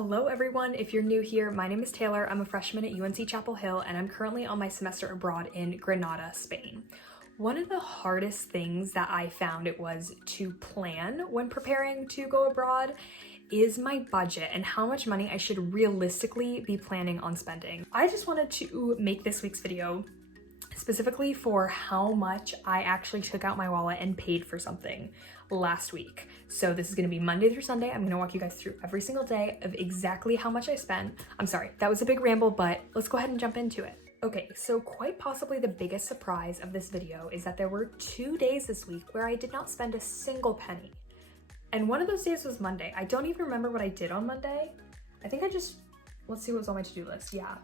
Hello everyone, if you're new here, my name is Taylor. I'm a freshman at UNC Chapel Hill and I'm currently on my semester abroad in Granada, Spain. One of the hardest things that I found it was to plan when preparing to go abroad is my budget and how much money I should realistically be planning on spending. I just wanted to make this week's video specifically for how much I actually took out my wallet and paid for something last week. So this is gonna be Monday through Sunday. I'm gonna walk you guys through every single day of exactly how much I spent. I'm sorry, that was a big ramble, but let's go ahead and jump into it. Okay, so quite possibly the biggest surprise of this video is that there were 2 days this week where I did not spend a single penny. And one of those days was Monday. I don't even remember what I did on Monday. I think let's see what was on my to-do list. Yeah.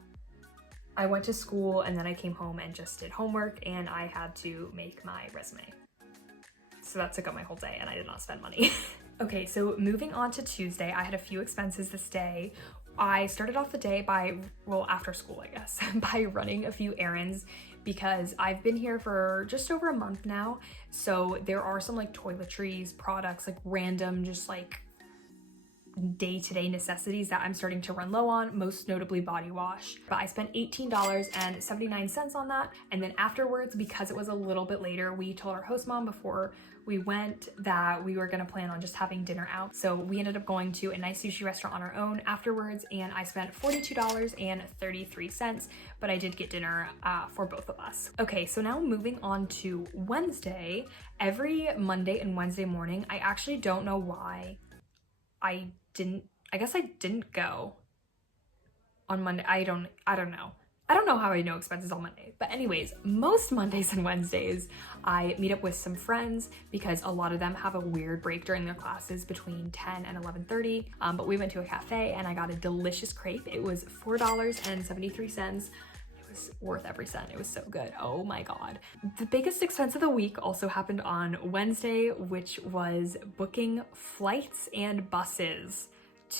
I went to school and then I came home and just did homework and I had to make my resume. So that took up my whole day and I did not spend money. Okay, so moving on to Tuesday, I had a few expenses this day. I started off the day by, well, after school, I guess, by running a few errands because I've been here for just over a month now. So there are some like toiletries, products, like random, just like day-to-day necessities that I'm starting to run low on, most notably body wash. But I spent $18.79 on that. And then afterwards, because it was a little bit later, we told our host mom before we went that we were gonna plan on just having dinner out. So we ended up going to a nice sushi restaurant on our own afterwards, and I spent $42.33, but I did get dinner for both of us. Okay, so now moving on to Wednesday. Every Monday and Wednesday morning, I actually don't know why I guess I didn't go on Monday. I don't know. I don't know how I know expenses on Monday. But anyways, most Mondays and Wednesdays, I meet up with some friends because a lot of them have a weird break during their classes between 10 and 11:30. But we went to a cafe and I got a delicious crepe. It was $4.73. It was worth every cent. It was so good. Oh my God. The biggest expense of the week also happened on Wednesday, which was booking flights and buses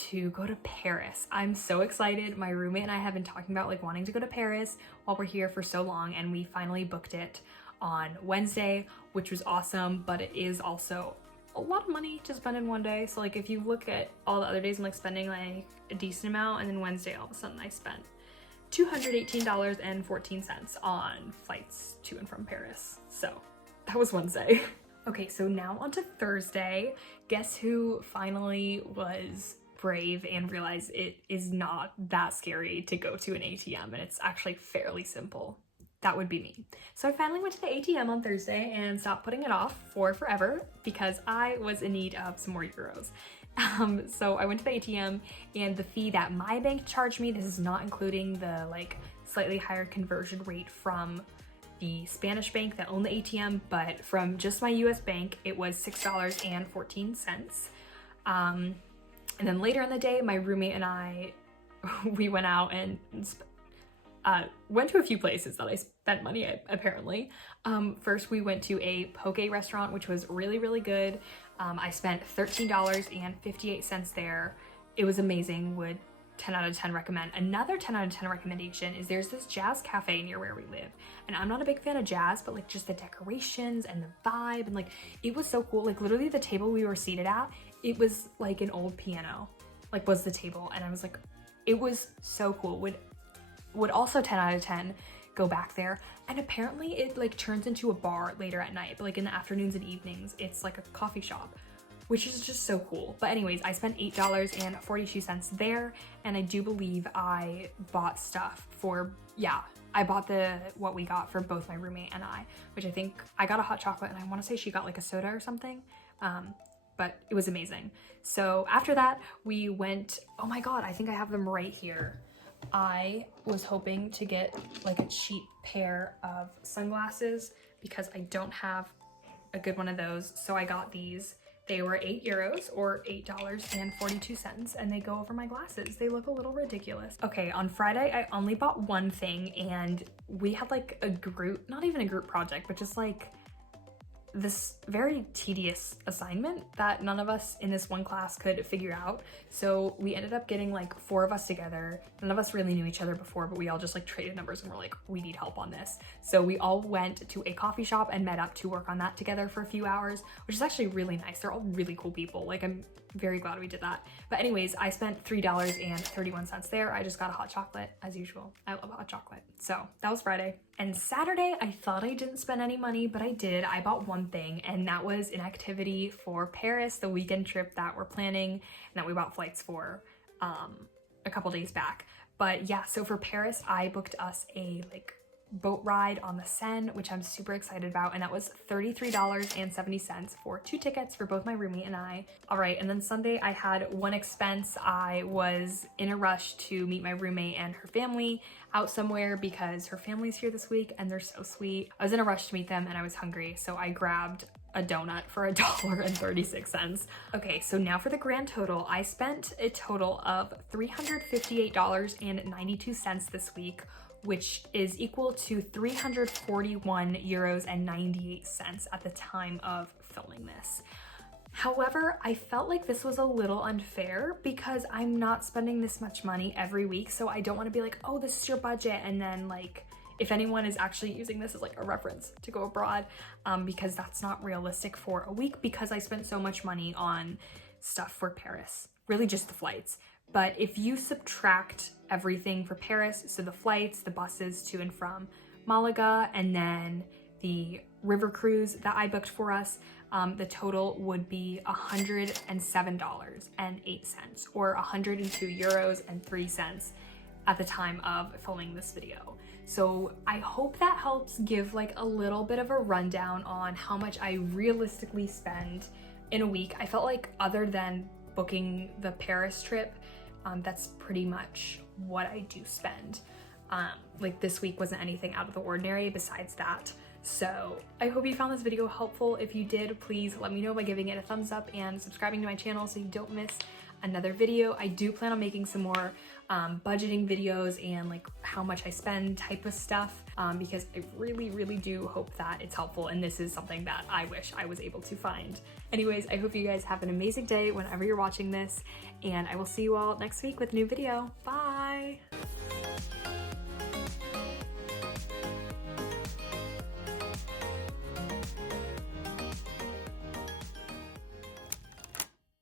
to go to Paris. I'm so excited. My roommate and I have been talking about like wanting to go to Paris while we're here for so long, and we finally booked it on Wednesday, which was awesome, but it is also a lot of money to spend in one day. So like if you look at all the other days, I'm like spending like a decent amount, and then Wednesday all of a sudden I spent $218.14 on flights to and from Paris. So that was Wednesday. Okay, so now on to Thursday. Guess who finally was brave and realized it is not that scary to go to an ATM and it's actually fairly simple? That would be me. So I finally went to the ATM on Thursday and stopped putting it off for forever because I was in need of some more euros. So I went to the ATM, and the fee that my bank charged me, this is not including the like slightly higher conversion rate from the Spanish bank that owned the ATM, but from just my US bank, it was $6.14. And then later in the day, my roommate and I, we went out and went to a few places that I spent money at, apparently. First, we went to a poke restaurant, which was really, really good. I spent $13.58 there. It was amazing. Would 10 out of 10 recommend. Another 10 out of 10 recommendation is there's this jazz cafe near where we live. And I'm not a big fan of jazz, but like just the decorations and the vibe and like, it was so cool. Like literally the table we were seated at, it was like an old piano, like was the table. And I was like, it was so cool. Would also 10 out of 10 go back there. And apparently it like turns into a bar later at night, but like in the afternoons and evenings, it's like a coffee shop, which is just so cool. But anyways, I spent $8.42 there, and I do believe I bought stuff for, yeah, I bought what we got for both my roommate and I, which I think I got a hot chocolate and I want to say she got like a soda or something, but it was amazing. So after that, we went, oh my God, I think I have them right here. I was hoping to get like a cheap pair of sunglasses because I don't have a good one of those, so I got these. They were €8 or $8.42, and they go over my glasses. They look a little ridiculous. Okay, on Friday, I only bought one thing, and we had like a group, not even a group project, but just like this very tedious assignment that none of us in this one class could figure out. So we ended up getting like 4 of us together. None of us really knew each other before, but we all just like traded numbers and were like, we need help on this. So we all went to a coffee shop and met up to work on that together for a few hours, which is actually really nice. They're all really cool people. Like I'm very glad we did that. But anyways, I spent $3.31 there. I just got a hot chocolate as usual. I love hot chocolate. So that was Friday. And Saturday, I thought I didn't spend any money, but I did. I bought one thing, and that was an activity for Paris, the weekend trip that we're planning and that we bought flights for a couple days back. But yeah, so for Paris, I booked us a boat ride on the Seine, which I'm super excited about, and that was $33.70 for 2 tickets for both my roommate and I. All right, and then Sunday I had one expense. I was in a rush to meet my roommate and her family out somewhere because her family's here this week and they're so sweet. I was in a rush to meet them and I was hungry, so I grabbed a donut for $1.36. Okay, so now for the grand total. I spent a total of $358.92 this week, which is equal to 341 euros and 98 cents at the time of filming this. However, I felt like this was a little unfair because I'm not spending this much money every week, so I don't want to be like, oh, this is your budget, and then if anyone is actually using this as a reference to go abroad, because that's not realistic for a week because I spent so much money on stuff for Paris, really just the flights. But if you subtract everything for Paris, so the flights, the buses to and from Malaga, and then the river cruise that I booked for us, the total would be $107.08 or 102 euros and 3 cents at the time of filming this video. So I hope that helps give a little bit of a rundown on how much I realistically spend in a week. I felt like other than booking the Paris trip, that's pretty much what I do spend. This week wasn't anything out of the ordinary besides that. So I hope you found this video helpful. If you did, please let me know by giving it a thumbs up and subscribing to my channel so you don't miss another video. I do plan on making some more budgeting videos and how much I spend type of stuff, because I really do hope that it's helpful, and this is something that I wish I was able to find. Anyways, I hope you guys have an amazing day whenever you're watching this, and I will see you all next week with a new video. Bye!